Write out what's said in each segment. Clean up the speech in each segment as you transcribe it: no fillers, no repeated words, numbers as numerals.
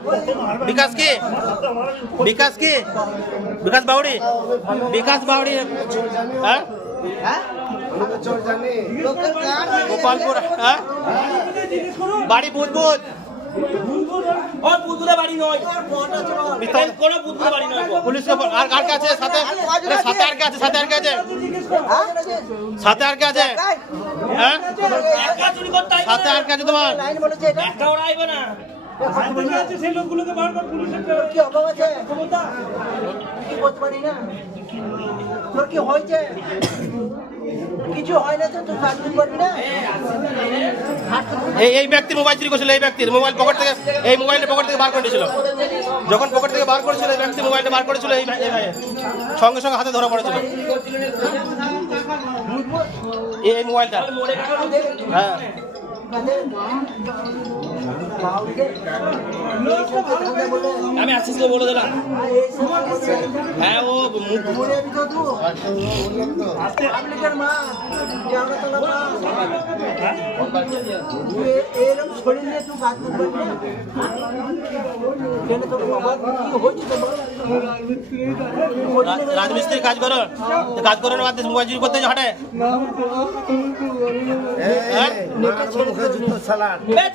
विकास की विकास की विकास बावड़ी हाँ? गोपालपुर हाँ? बाड़ी बुदबुद और বুদবুদে বাড়ি নয় কোন বুদবুদে বাড়ি নয় পুলিশ আর কাছে সাথে আর কাছে সাথে আর কাছে হ্যাঁ একা চুরি করতে আইবে সাথে আর কাছে তোমার একা ওরা আইবে না আছে সেই লোকগুলোকে বার কর পুলিশের কি অভাব আছে ক্ষমতা কি করতে পারি না তোর কি হইছে কিছু হয় না তো তুই কাজ করবি না এই ব্যক্তির মোবাইল চুরি করেছিল এই ব্যক্তির মোবাইল পকেট থেকে এই মোবাইলটা পকেট থেকে বার করে দিয়েছিল যখন পকেট থেকে বার করেছিল এই ব্যক্তি মোবাইলটা বার করেছিল এই সঙ্গে সঙ্গে হাতে ধরা পড়েছিল এই মোবাইলটা হ্যাঁ আমি আসিসকে বলে দিলাম হ্যাঁ ও রাজমিস্ত্রি কাজ করো না বাদ মোবাইল চুরি করতে হাঁটে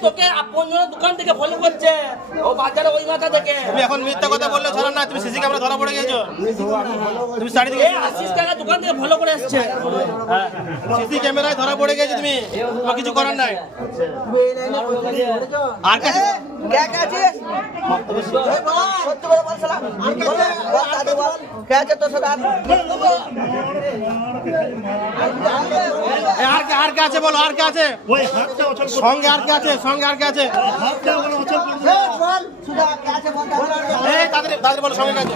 তোকে আপন দোকান থেকে ফলো করছে ও বাজারে ওই মাথা থেকে তুমি এখন মিথ্যা কথা বললে ছাড়া না তুমি সিসি ক্যামেরা ধরা পড়ে গেছো তুমি সাড়ে দিকে আসিস টাকা দোকান থেকে ফলো করে আসছে সিসি ক্যামেরায় ধরা পড়ে গেছো তুমি কিছু করার নাই আর কাছে কে আছিস সত্যি করে বল সালা কে আছে তোর সাথে আর কে আছে বলো আর কে আছে ওই হাতটা অচল সঙ্গে আর কে আছে হাতটা অচল বল সুদা কে আছে বল এই তাদের বলো সঙ্গে কে আছে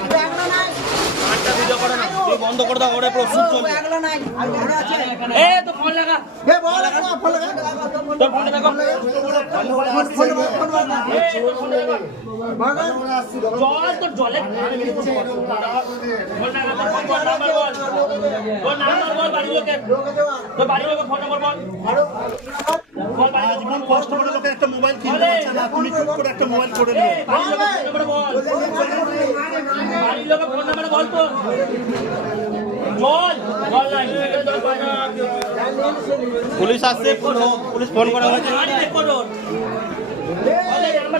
আটটা ভিডিও করে না তুই বন্ধ করে দাও ওরে পুরো শুট চলবে আগলা নাই আর আছে এই তো ফোন লাগা এ বল ফোন লাগা তো ফোন লাগা ফোন লাগা জল তো জলে ফোন লাগা ফোন নাম্বার বল তোর নাম্বার বল বাড়ি লোকে তো বাড়ি লোকে ফোন নাম্বার বল জীবন কষ্ট করে লোকে একটা মোবাইল কিনতে পারছে না তুমি চুপ করে একটা মোবাইল করে নিও বাড়ি লোকে ফোন নাম্বার বল তো বল নাই পুলিশ আসছে পুলিশ ফোন করা হয়েছে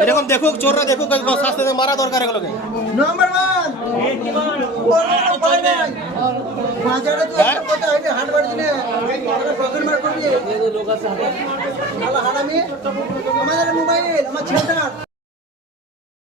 এরকম দেখুক চোররা দেখুক শাস্তি মারা দরকার এগুলোকে নাম্বার 1 বাজারে তো একটা কথা হইছে হাট বাড়ি দিনে পকেট মার করবি লোক আছে হারামি আমাদের মোবাইল আমার ছেলেটা